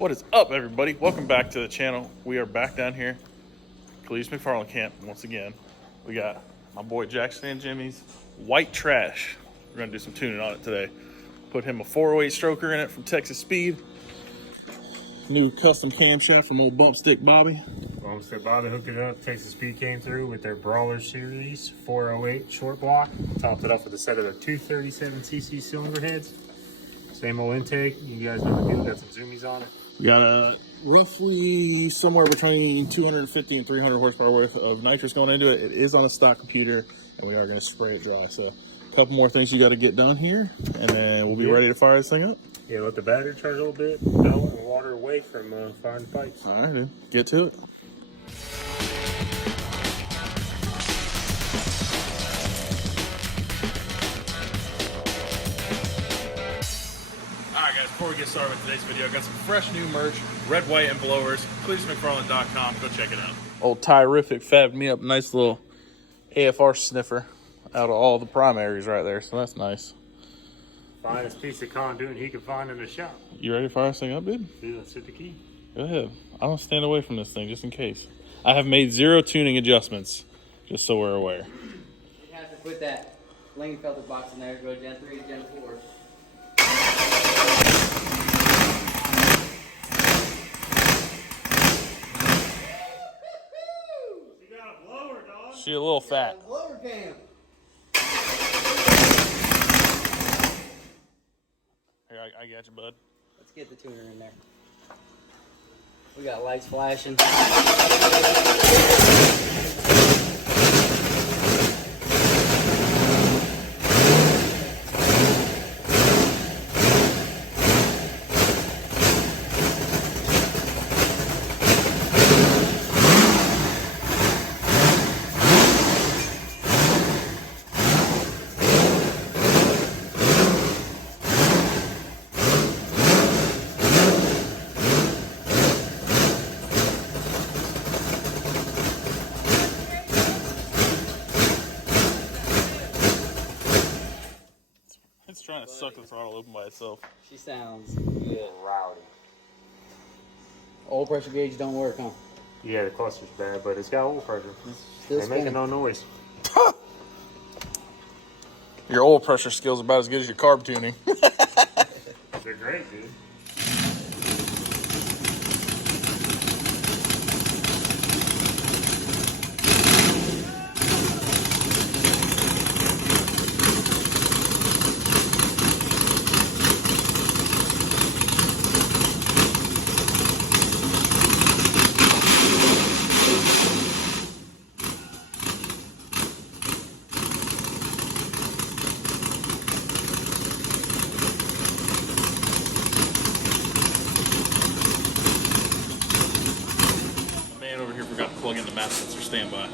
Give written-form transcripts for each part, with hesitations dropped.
What is up, everybody? Welcome back to the channel. We are back down here, Cleese McFarland camp once again. We got my boy Jackson and Jimmy's white trash. We're gonna do some tuning on it today. Put him a 408 stroker in it from Texas Speed. New custom camshaft from old Bump Stick Bobby. Bump Stick Bobby hooked it up. Texas Speed came through with their Brawler Series 408 short block. Topped it off with a set of their 237cc cylinder heads. Same old intake. You guys know the deal. Got some zoomies on it. We got roughly somewhere between 250 and 300 horsepower worth of nitrous going into it. It is on a stock computer, and we are going to spray it dry. So a couple more things you got to get done here, and then we'll be ready to fire this thing up. Yeah, let the battery charge a little bit. Belt and water away from firing the pipes. All right, dude. Get to it. Alright guys, before we get started with today's video, I got some fresh new merch, red, white, and blowers, CleveSmcFarland.com, go check it out. Old Tyrific fabbed me up a nice little AFR sniffer out of all the primaries right there, so that's nice. Finest piece of conduit he could find in the shop. You ready to fire this thing up, dude? Dude, let's hit the key. Go ahead. I don't stand away from this thing, just in case. I have made 0 tuning adjustments, just so we're aware. You have to put that lane filter box in there, go Gen 3 to Gen 4. She a little fat. Blower cam. Here, I got you, bud. Let's get the tuner in there. We got lights flashing. It's trying to suck the throttle open by itself. She sounds good. Rowdy. Oil pressure gauge don't work, huh? Yeah, the cluster's bad, but it's got oil pressure. Still Ain't making no noise. Your oil pressure skills are about as good as your carb tuning. They're great, dude. Man over here forgot to plug in the map sensor. Stand by.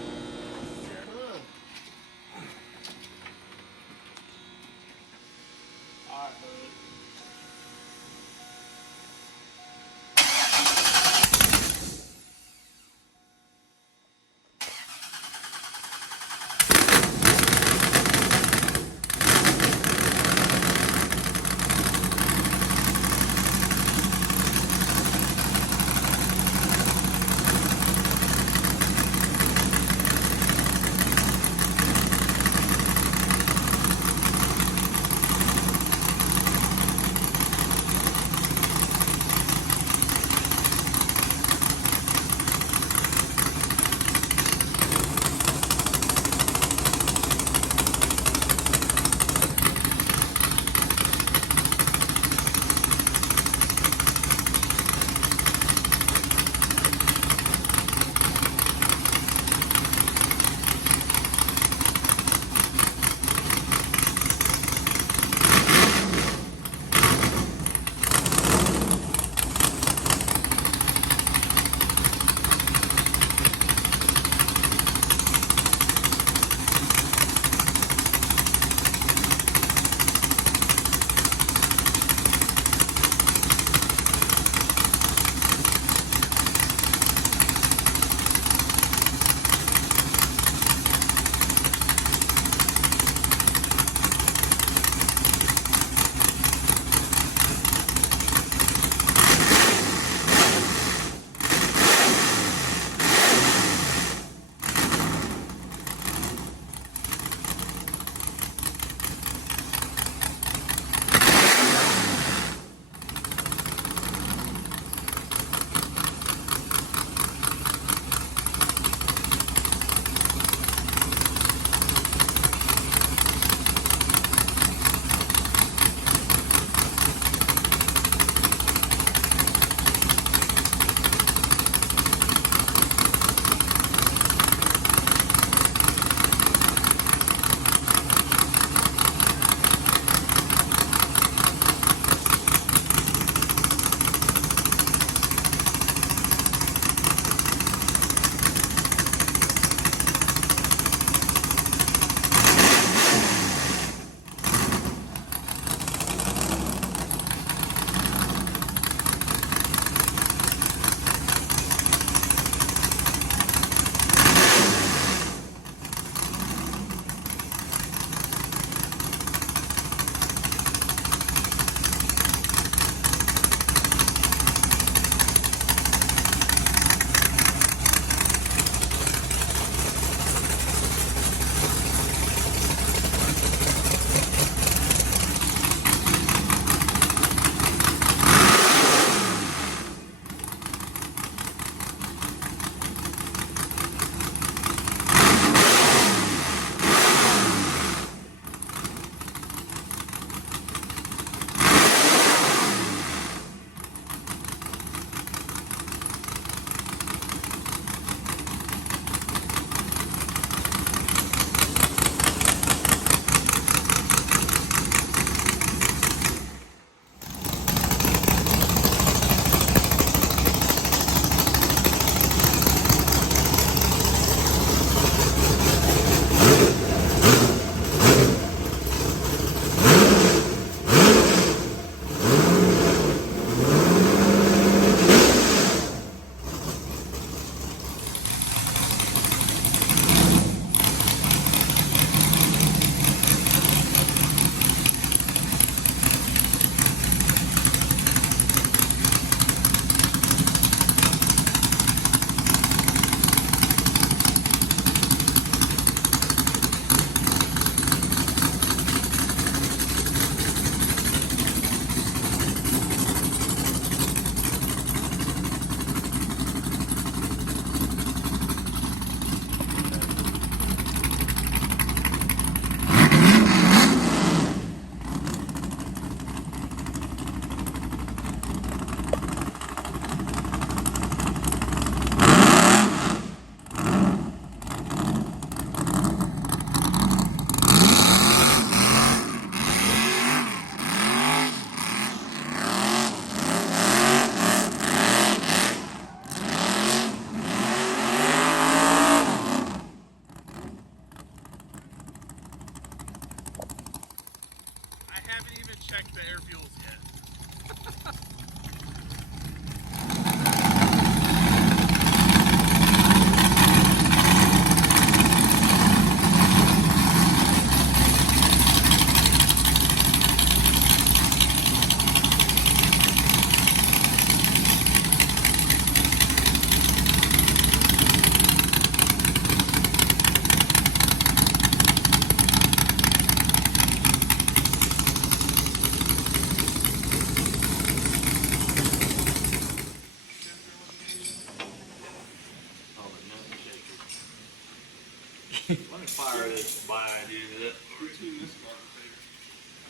Let me fire this by idea to that. Or tune this carburetor.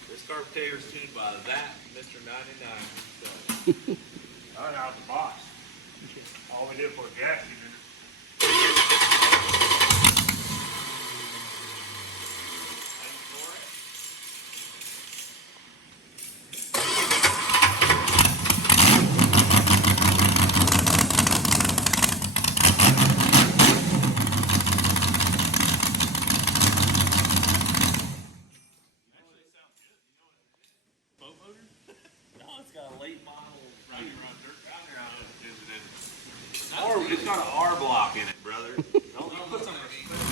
This carburetor's tuned by that Mr. 99. Right out the box. All we did was gas in it. No, it's got a late model. Right around dirt. It's got an R block in it, brother. Don't you put some respect.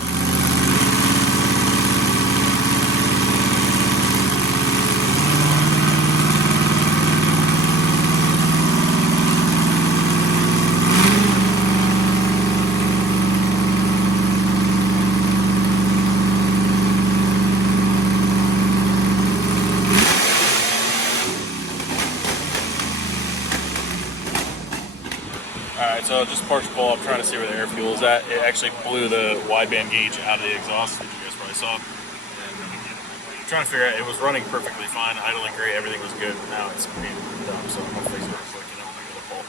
Alright, so just partial pull up, trying to see where the air fuel is at. It actually blew the wideband gauge out of the exhaust, that you guys probably saw. I'm trying to figure out, it was running perfectly fine, idling great, everything was good. Now it's being dumb, so I'm gonna fix it real quick and then we'll make a pull.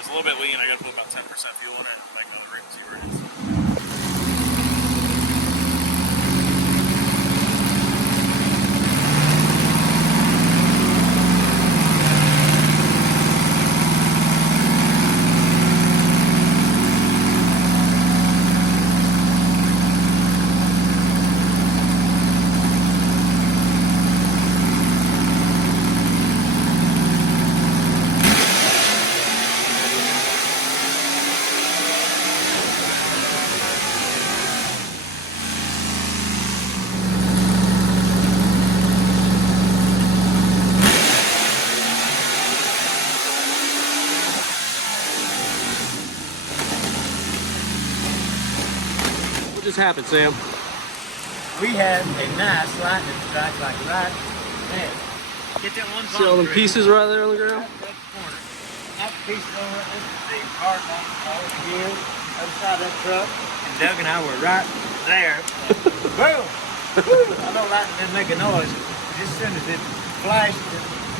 A little bit lean. I got to put about 10% fuel in it. Make another rip and see where it is. What just happened, Sam? We had a nice lightning strike like right there. Get that one See all the pieces right there on the ground? That corner. That piece over the hard on all again, other side of that truck. And Doug and I were right there. Boom! I know lightning didn't make a noise. Just as soon as it flashed,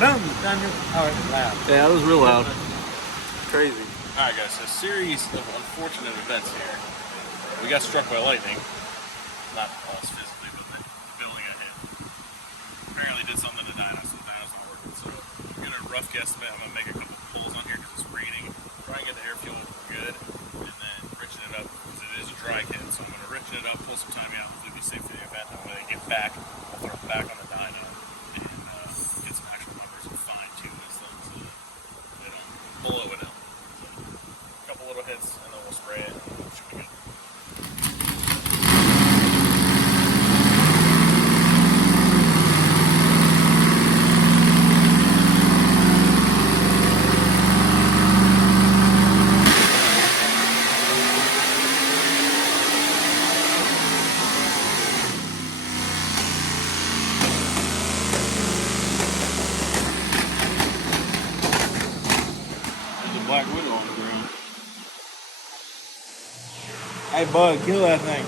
boom, thunder. Oh, it was loud. Yeah, it was real loud. Crazy. Alright guys, so a series of unfortunate events here. We got struck by lightning. Not us physically, but the building I hit. Apparently did something to the dyno, so the dyno's not working. So I'm gonna rough guesstimate. I'm gonna make a couple pulls on here because it's raining. Try and get the air fuel good, and then richen it up because it is a dry kit. So I'm gonna richen it up, pull some time out, hopefully be safe for the event. And when I get back, I'll throw it back on the dyno and get some actual numbers and fine tune this thing so that they don't blow it out. So, a couple little hits, and then we'll spray it, and it should be good. Black widow on the ground. Hey bud, kill that thing.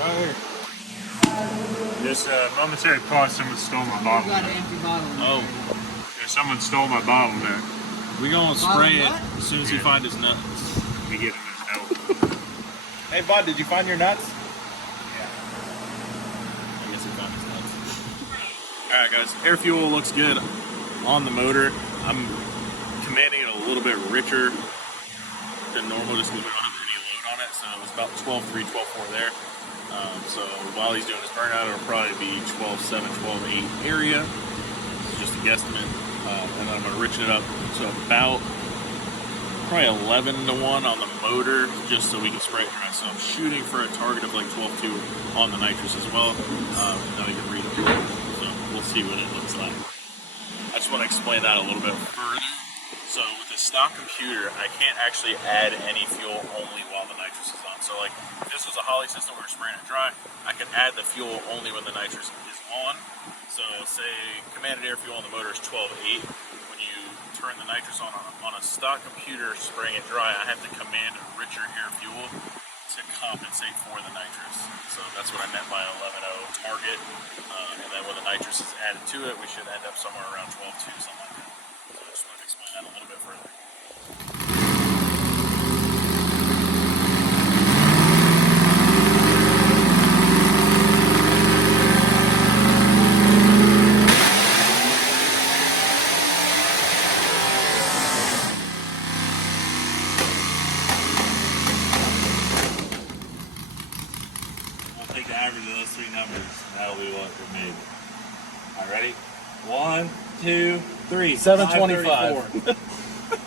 Right here. Just momentary pause. Someone stole my bottle. Got an empty bottle. Oh, Yeah, someone stole my bottle there. we gonna spray it Nut? as soon as he find his nuts. Let me get him this note. Hey bud, did you find your nuts? Yeah. I guess he found his nuts. Alright guys, air fuel looks good on the motor. I'm commanding it a little bit richer than normal just because we don't have any load on it. So it was about 12.3, 12.4 there. So while he's doing his burnout, it'll probably be 12.7, 12.8 area. It's just a guesstimate. and then I'm gonna richen it up to about probably 11 to 1 on the motor, just so we can spray it dry. So I'm shooting for a target of like 12.2 on the nitrous as well. Now we can read it through it. So we'll see what it looks like. I just want to explain that a little bit further. So with the stock computer, I can't actually add any fuel only while the nitrous is on. So like if this was a Holley system, we were spraying it dry, I can add the fuel only when the nitrous is on. So say commanded air fuel on the motor is 12.8. When you turn the nitrous on a stock computer spraying it dry, I have to command richer air fuel to compensate for the nitrous. So that's what I meant by 11.0 target. And then when the nitrous is added to it, we should end up somewhere around 12.2, something like that. So I just wanted to explain that a little bit further. I'll take the average of those three numbers, and that'll be what we're made. All right, ready? 1, 2, 3. 725. Did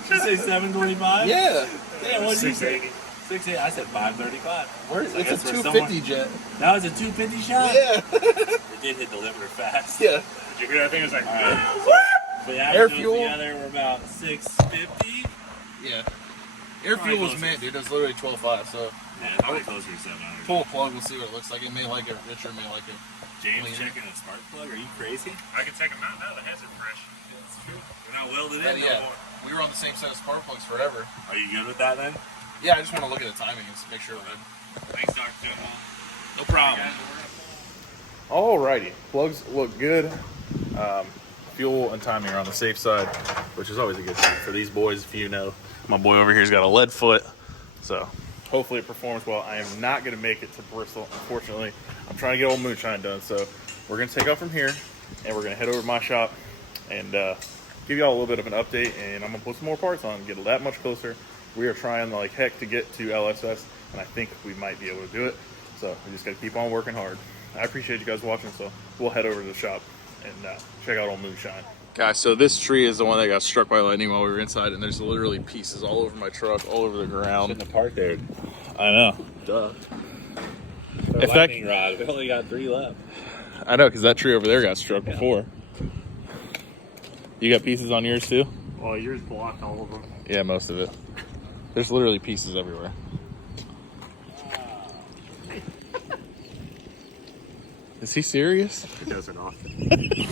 you say 725? Yeah. Damn, what did you say? 680. 680. I said 535. Where's I it's guess a for 250 jet. That was a 250 shot? Yeah. It did hit the limiter fast. Yeah. Did you hear that thing? It was like, All right. So the Air average fuel. together were about 650. Yeah. Air Probably fuel was closer. mint, dude. It's literally 12.5. So Yeah, probably closer to 700. pull a plug. We'll see what it looks like. It may like it richer, may like it. James cleaner. checking a spark plug? Are you crazy? I can take them out now. The heads are fresh. That's true. We're not welded But in yeah, no more. we were on the same set of spark plugs forever. Are you good with that then? Yeah, I just want to look at the timing and make sure we're good. Thanks, Dr.TuneEmAll. No problem. Alrighty, plugs look good. Fuel and timing are on the safe side, which is always a good thing for these boys. If you know, my boy over here's got a lead foot, so hopefully it performs well. I am not going to make it to Bristol, unfortunately. I'm trying to get old Moonshine done, so we're going to take off from here, and we're going to head over to my shop and give y'all a little bit of an update, and I'm going to put some more parts on, get that much closer. We are trying like heck to get to LSS, and I think we might be able to do it, so we just got to keep on working hard. I appreciate you guys watching, so we'll head over to the shop and check out old Moonshine. Guys, so this tree is the one that got struck by lightning while we were inside, and there's literally pieces all over my truck, all over the ground. Shouldn't have parked there. I know. Duh. In fact- Lightning rod. We only got 3 left. I know, because that tree over there got struck before. You got pieces on yours too? Well, yours blocked all of them. Yeah, most of it. There's literally pieces everywhere. Is he serious? It does it often.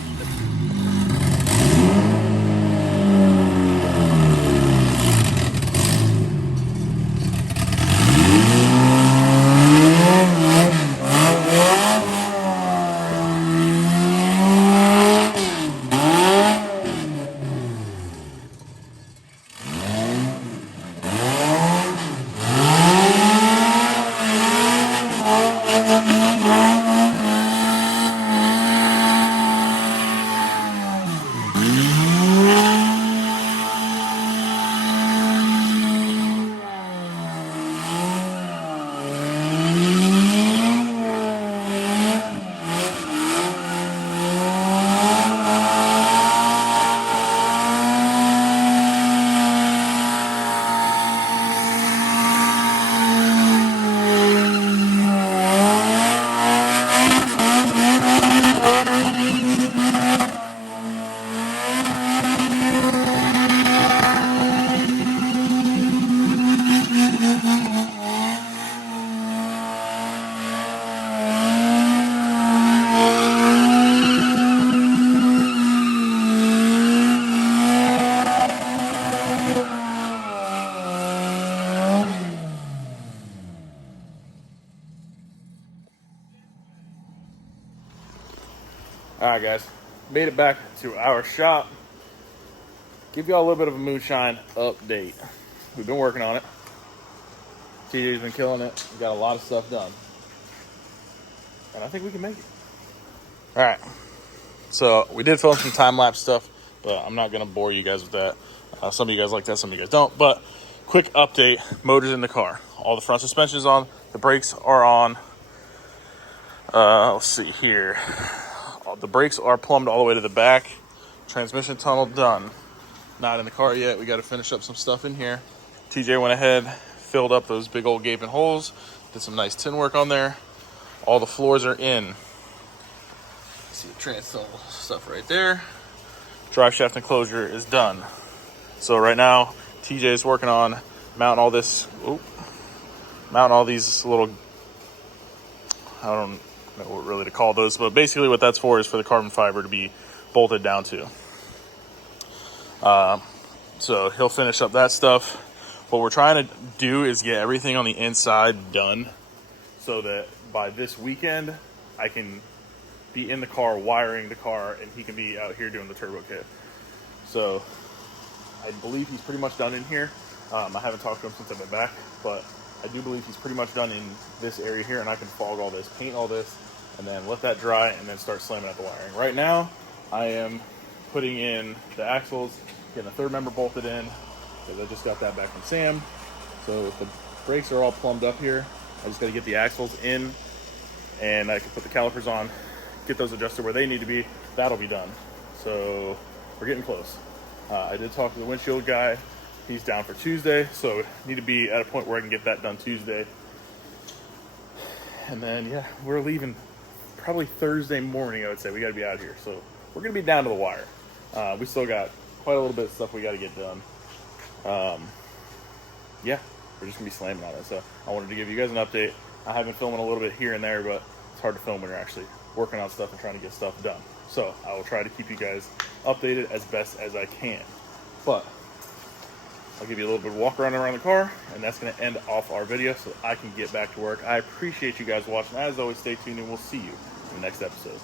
Alright guys, made it back to our shop. Give y'all a little bit of a Moonshine update. We've been working on it. TJ's been killing it. We got a lot of stuff done. And I think we can make it. Alright, so we did film some time-lapse stuff, but I'm not going to bore you guys with that. Some of you guys like that, some of you guys don't. But quick update, motor's in the car. All the front suspension's on, the brakes are on. Let's see here. The brakes are plumbed all the way to the back. Transmission tunnel done. Not in the car yet. We got to finish up some stuff in here. TJ went ahead, filled up those big old gaping holes, did some nice tin work on there. All the floors are in. See the trans tunnel stuff right there. Drive shaft enclosure is done. So right now, TJ is working on mounting all this. Mounting all these little, I don't know what really to call those, but basically what that's for is for the carbon fiber to be bolted down to. So he'll finish up that stuff. What we're trying to do is get everything on the inside done so that by this weekend I can be in the car wiring the car and he can be out here doing the turbo kit. So I believe he's pretty much done in here. I haven't talked to him since I've been back, but I do believe he's pretty much done in this area here, and I can fog all this, paint all this, and then let that dry and then start slamming out the wiring. Right now I am putting in the axles, getting a third member bolted in, because I just got that back from Sam. So the brakes are all plumbed up here. I just got to get the axles in, and I can put the calipers on, get those adjusted where they need to be. That'll be done. So we're getting close. I did talk to the windshield guy. He's down for Tuesday, so need to be at a point where I can get that done Tuesday. And then, yeah, we're leaving probably Thursday morning, I would say. We got to be out of here. So we're going to be down to the wire. We still got quite a little bit of stuff we got to get done. Yeah, we're just going to be slamming on it. So I wanted to give you guys an update. I have been filming a little bit here and there, but it's hard to film when you're actually working on stuff and trying to get stuff done. So I will try to keep you guys updated as best as I can. But I'll give you a little bit of walk around the car, and that's going to end off our video so I can get back to work. I appreciate you guys watching. As always, stay tuned, and we'll see you in the next episode.